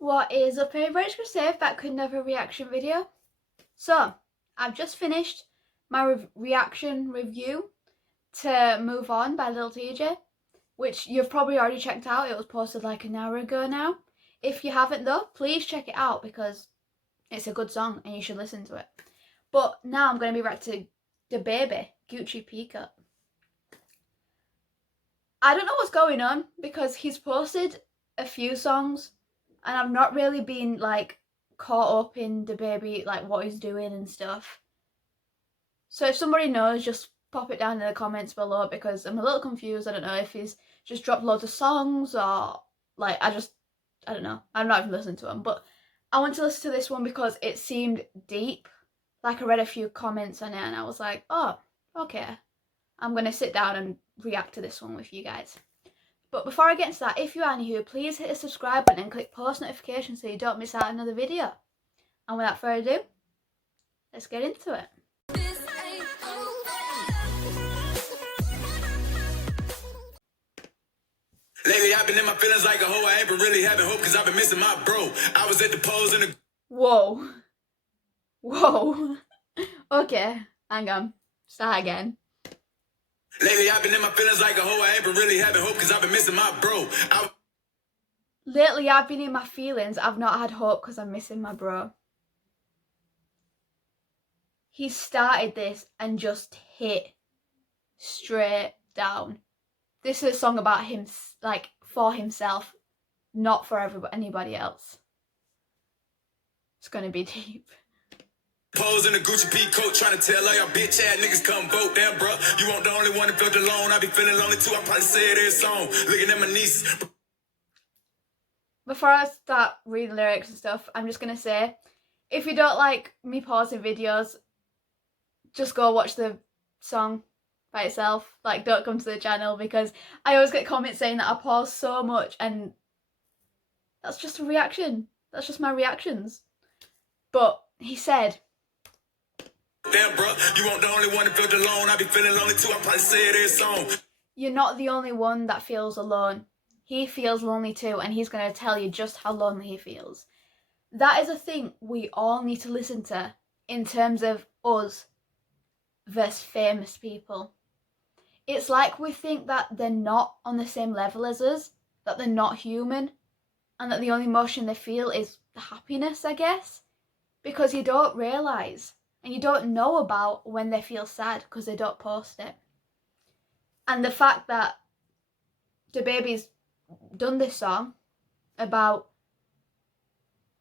What is up, everybody? It's gonna say back with another reaction video. So, I've just finished my reaction review to Move On by Lil TJ, which you've probably already checked out. It was posted like an hour ago now. If you haven't though, please check it out because it's a good song and you should listen to it. But now I'm going to be reacting to DaBaby, Gucci Peacoat. I don't know what's going on because he's posted a few songs and I've not really been like caught up in DaBaby, like what he's doing and stuff. So if somebody knows, just pop it down in the comments below because I'm a little confused. I don't know if he's just dropped loads of songs or like I don't know. I'm not even listening to him, but I want to listen to this one because it seemed deep. Like I read a few comments on it and I was like, oh, okay. I'm going to sit down and react to this one with you guys. But before I get into that, if you are new, please hit the subscribe button and click post notifications so you don't miss out another video. And without further ado, let's get into it. Lately I've been in my feelings like a hoe. I ain't been really having hope cause I've been missing my bro. I was at the polls in the... Whoa. Whoa. Okay, hang on. Start again. Lately I've been in my feelings like a hoe. I ain't been really having hope cause I've been missing my bro. Lately I've been in my feelings. I've not had hope because I'm missing my bro. He started this and just hit straight down. This is a song about him, like for himself, not for anybody else. It's gonna be deep. Pose in a Gucci Peacoat, trying to tell all y'all bitch ass niggas come vote. Damn, bro, you won't the only one that felt alone. I be feeling lonely too. I probably say it in song. Looking at my nieces. Before I start reading lyrics and stuff, I'm just gonna say, if you don't like me pausing videos, just go watch the song by itself. Like, don't come to the channel because I always get comments saying that I pause so much, and that's just a reaction. That's just my reactions. But he said, Damn, bro, you won't the only one that felt alone. I be feeling lonely too. I probably say it in song. You're not the only one that feels alone. He feels lonely too, and he's going to tell you just how lonely he feels. That is a thing we all need to listen to in terms of us versus famous people. It's like we think that they're not on the same level as us, that they're not human, and that the only emotion they feel is the happiness, I guess. Because you don't realise and you don't know about when they feel sad because they don't post it. And the fact that DaBaby's done this song about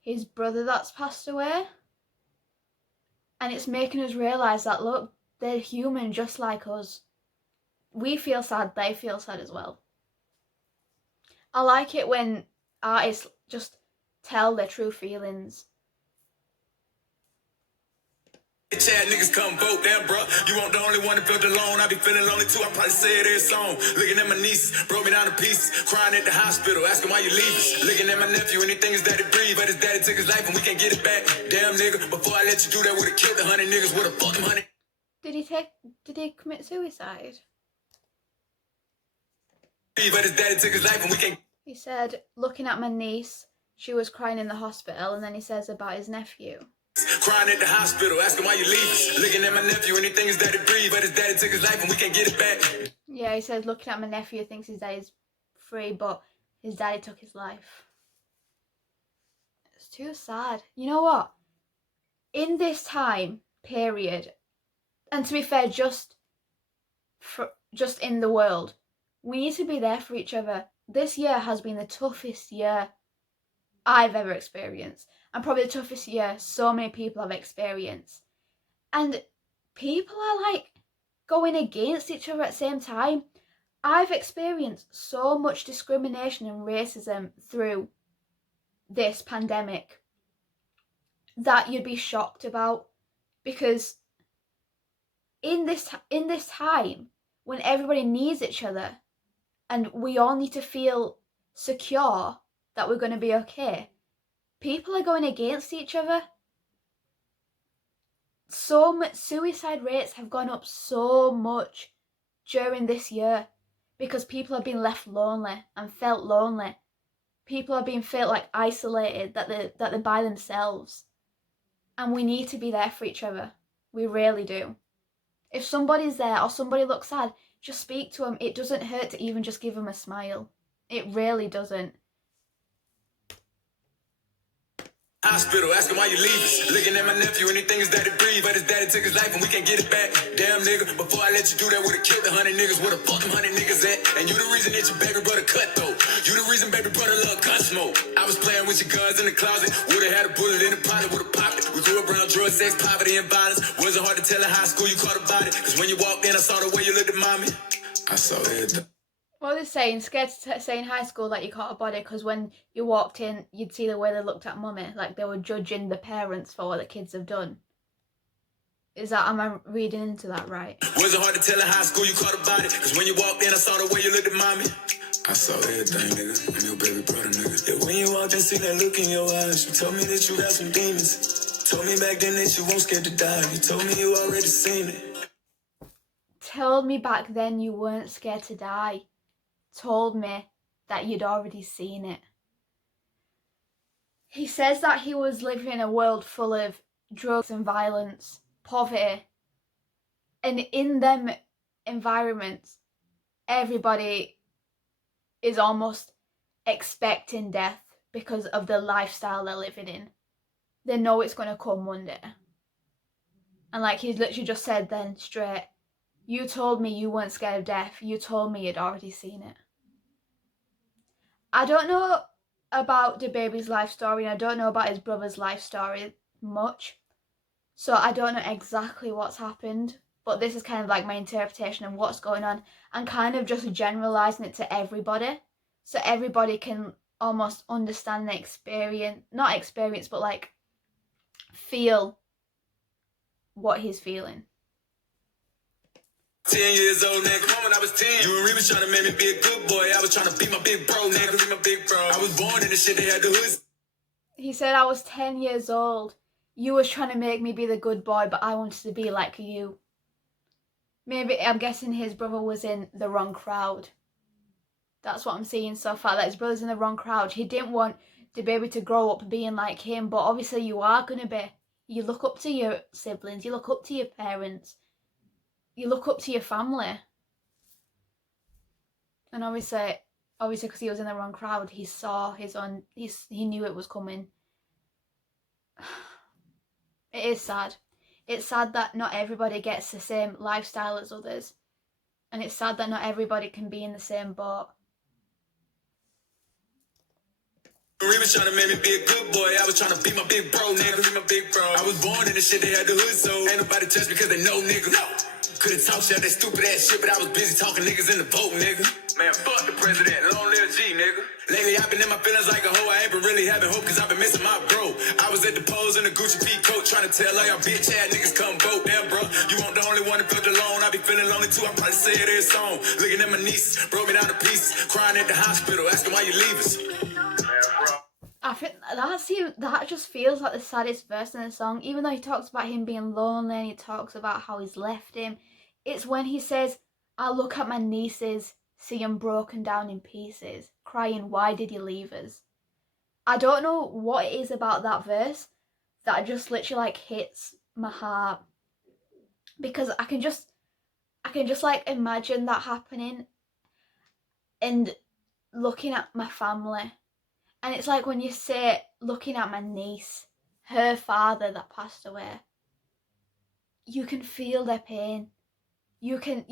his brother that's passed away, and it's making us realise that, look, they're human just like us. We feel sad, they feel sad as well. I like it when artists just tell their true feelings. Bitch ass niggas come vote, damn, bro. You won't the only one that felt alone. I be feeling lonely too. I probably say it in song. Looking at my nieces, broke me down to pieces. Crying at the hospital, asking why you leave us. Looking at my nephew, anything his daddy breathe. But his daddy took his life and we can't get it back. Damn, nigga, before I let you do that, would've killed 100 niggas. Would've fucked them 100. Did he commit suicide? But his daddy took his life and we can't. He said, looking at my niece, she was crying in the hospital, and then he says about his nephew. Crying at the hospital, asking why you leave us. Looking at my nephew, anything his daddy breathe. But his daddy took his life and we can't get it back. Yeah, he says, looking at my nephew, thinks his daddy's free, but his daddy took his life. It's too sad. You know what? In this time period, and to be fair, just in the world, we need to be there for each other. This year has been the toughest year I've ever experienced, and probably the toughest year so many people have experienced. And people are like going against each other at the same time. I've experienced so much discrimination and racism through this pandemic that you'd be shocked about, because in this time when everybody needs each other and we all need to feel secure that we're going to be okay, people are going against each other. So much suicide rates have gone up so much during this year because people have been left lonely and felt lonely people are being felt like isolated, that they're by themselves. And we need to be there for each other. We really do. If somebody's there or somebody looks sad, just speak to them. It doesn't hurt to even just give them a smile. It really doesn't. Hospital, ask him why you leave us. Looking at my nephew and he thinks his daddy breathe, but his daddy took his life and we can't get it back. Damn nigga, before I let you do that, would've killed 100 niggas. Where the fuck them 100 niggas at? And you the reason that your baby brother cut though. You the reason baby brother love gun smoke. I was playing with your guns in the closet. Would've had a bullet in the pocket, would've popped it. We grew up around drugs, sex, poverty, and violence. Wasn't hard to tell in high school you caught about it. Cause when you walked in, I saw the way you looked at mommy. I saw everything. What are they saying? Scared to say in high school that you caught a body because when you walked in, you'd see the way they looked at mummy, like they were judging the parents for what the kids have done. Am I reading into that right? Wasn't hard to tell in high school you caught about it. Cause when you walked in, I saw the way you looked at mommy. I saw everything, nigga. I'm your baby brother, nigga. Yeah, when you walked in, see that look in your eyes. You told me that you got some demons. Told me back then that you weren't scared to die. You told me you already seen it. Told me back then you weren't scared to die. Told me that you'd already seen it. He says that he was living in a world full of drugs and violence, poverty, and in them environments, everybody is almost expecting death because of the lifestyle they're living in. They know it's going to come one day. And like he's literally just said then straight, you told me you weren't scared of death. You told me you'd already seen it. I don't know about DaBaby's life story and I don't know about his brother's life story much. So I don't know exactly what's happened. But this is kind of like my interpretation of what's going on and kind of just generalising it to everybody. So everybody can almost understand and experience, not experience, but like feel what he's feeling. 10 years old, nigga. When I was 10, you and Ree was trying to make me be a good boy. I was trying to be my big bro, nigga. Be my big bro. I was born in the shit they had the hoods. He said I was 10 years old. You was trying to make me be the good boy, but I wanted to be like you. Maybe, I'm guessing his brother was in the wrong crowd. That's what I'm seeing so far, that his brother's in the wrong crowd. He didn't want DaBaby to grow up being like him, but obviously you are going to be. You look up to your siblings, you look up to your parents. You look up to your family. And obviously because he was in the wrong crowd, he saw he knew it was coming. It is sad. It's sad that not everybody gets the same lifestyle as others. And it's sad that not everybody can be in the same boat. Ree was trying to make me be a good boy. I was trying to be my big bro, nigga. Be my big bro. I was born in the shit they had the hood, so ain't nobody touch me because they know, nigga. No. Couldn't talk shit, that stupid ass shit, but I was busy talking niggas in the boat, nigga. Man, fuck the president, long live G, nigga. Lately I've been in my feelings like a hoe. I ain't been really having hope cause I've been missing my bro. I was at the polls in the Gucci Peacoat trying to tell all y'all bitch ass niggas come vote. Damn, bro, you weren't the only one that felt alone. I be feeling lonely too, I probably say it in song. Looking at my niece, broke me down to pieces. Crying at the hospital, asking why you leave us. I think that just feels like the saddest verse in the song. Even though he talks about him being lonely and he talks about how he's left him, it's when he says, I look at my nieces, see them broken down in pieces, crying, why did you leave us? I don't know what it is about that verse that just literally like hits my heart. Because I can just like imagine that happening and looking at my family. And it's like when you say, looking at my niece, her father that passed away, you can feel their pain. You can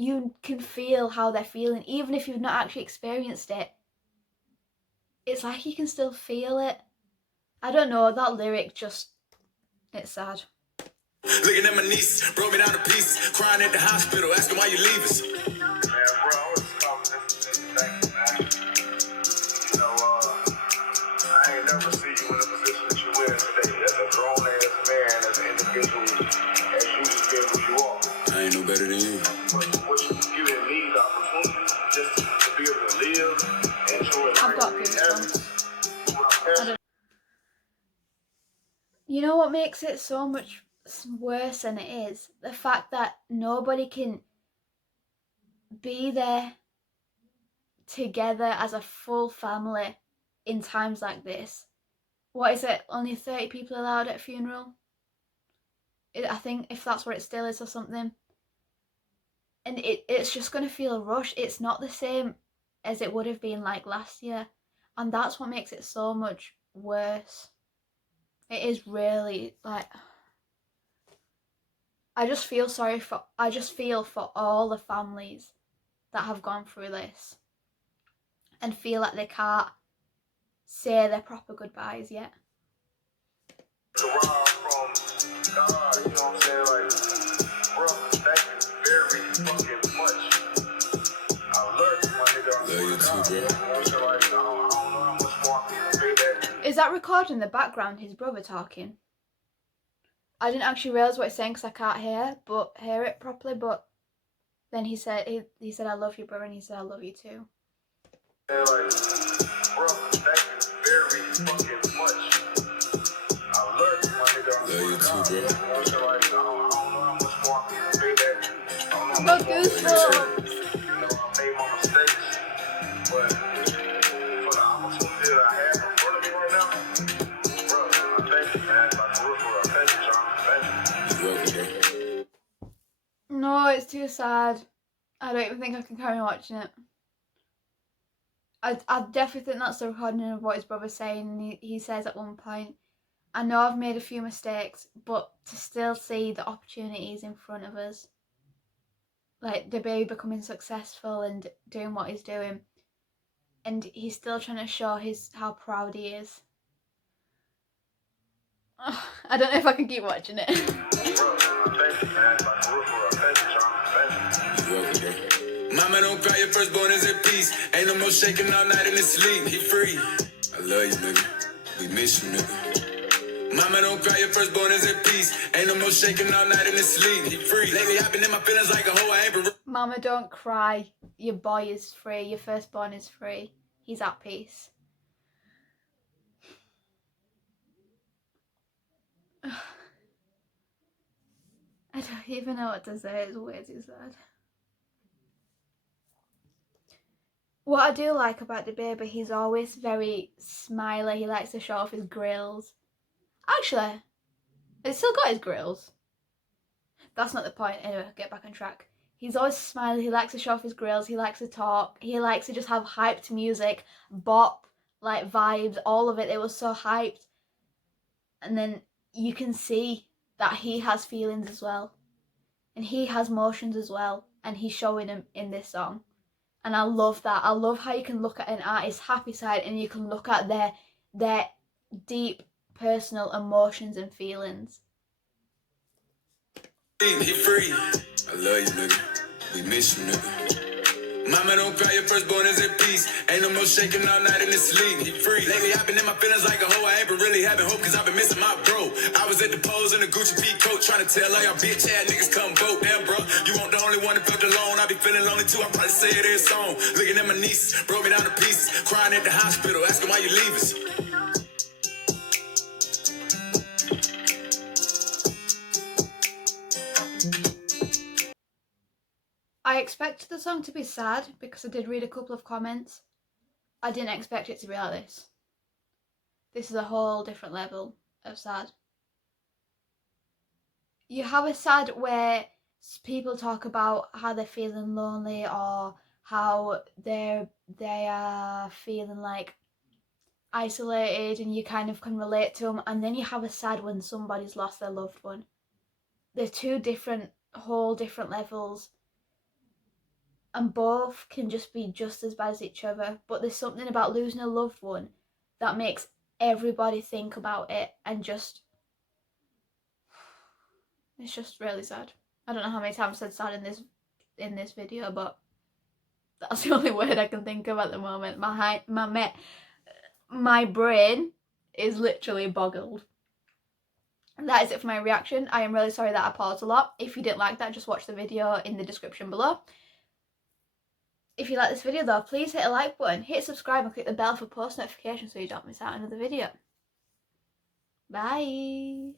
feel how they're feeling, even if you've not actually experienced it. It's like you can still feel it. I don't know, that lyric just, it's sad. Looking at my niece, broke me down to pieces, crying at the hospital, asking why you leave us. Man, bro, I was confident in this thing, man. I ain't never see you in the position that you in today. As a grown ass man, as an individual, as you just being who you are. I ain't no better than you. What you didn't need the opportunity just to be able to live, enjoy life. I've got goosebumps. You know what makes it so much worse than it is? The fact that nobody can be there together as a full family in times like this. What is it? Only 30 people allowed at a funeral? I think if that's what it still is or something. And it's just going to feel rushed. It's not the same as it would have been like last year. And that's what makes it so much worse. It is really like... I just feel for all the families that have gone through this and feel like they can't say their proper goodbyes yet. From God, you know what I'm saying? Like, bro, thank you very fucking much. I love you, my nigga. Love you too, bro. You know what I'm saying? Like, I don't know how much more I can say that. Is that recording in the background, his brother talking? I didn't actually realise what he's saying because I can't hear it properly, but then he said I love you, brother, and he said I love you too. Yeah, like, bro, thank you very fucking much. I love you, my nigga. Love you too, bro. You know what I'm saying? Like, I don't know how much more I can say that. I don't know I how got much more I can say goosebumps. that. You know, I made my mistakes, but for the opportunity that I have in front of me right now, bro, I thank you, man. Like, for real, I thank you, John. Thank you. You're welcome, bro. No, it's too sad. I don't even think I can carry on watching it. I definitely think that's the recording of what his brother's saying. He says at one point, I know I've made a few mistakes, but to still see the opportunities in front of us, like DaBaby becoming successful and doing what he's doing, and he's still trying to show how proud he is. I don't know if I can keep watching it. Bro, I thank you, man. Like, for real, I thank you, John. Thank you. You're welcome, bro. Mama, don't cry, your firstborn is at peace. Ain't no more shaking all night in his sleep. He free. I love you, nigga. We miss you, nigga. Mama, don't cry, your firstborn is at peace. Ain't no more shaking all night in his sleep. He free. Lately, I've been in my feelings like a hoe. I ain't been. Mama, don't cry. Your boy is free. Your firstborn is free. He's at peace. I don't even know what to say. It's way too sad. What I do like about DaBaby, he's always very smiley. He likes to show off his grills. Actually, he's still got his grills. That's not the point. Anyway, get back on track. He's always smiley. He likes to show off his grills. He likes to talk. He likes to just have hyped music, bop, like vibes, all of it. It was so hyped. And then you can see that he has feelings as well. And he has emotions as well. And he's showing them in this song. And I love that. I love how you can look at an artist's happy side and you can look at their deep personal emotions and feelings. He free. I love you, nigga. We miss you, nigga. Mama, don't cry, your firstborn is at peace. Ain't no more shaking all night in his sleep. He free. Lately, I've been in my feelings like a hoe. I ain't been really having hope cause I've been missing my bro. I was at the polls in the Gucci Peacoat trying to tell all y'all bitch ass niggas come vote. Damn, bro, you weren't the only one that felt alone. I be feeling lonely too. I probably say it in a song. Looking at my nieces, broke me down to pieces. Crying at the hospital, asking why you leave us. I expected the song to be sad because I did read a couple of comments. I didn't expect it to be like this. This is a whole different level of sad. You have a sad where people talk about how they're feeling lonely or how they are feeling like isolated and you kind of can relate to them, and then you have a sad when somebody's lost their loved one. They're two whole different levels. And both can just be just as bad as each other. But there's something about losing a loved one that makes everybody think about it and just... It's just really sad. I don't know how many times I said sad in this video, but that's the only word I can think of at the moment. My brain is literally boggled. And that is it for my reaction. I am really sorry that I paused a lot. If you didn't like that, just watch the video in the description below. If you like this video though, please hit a like button, hit subscribe and click the bell for post notifications so you don't miss out on another video. Bye!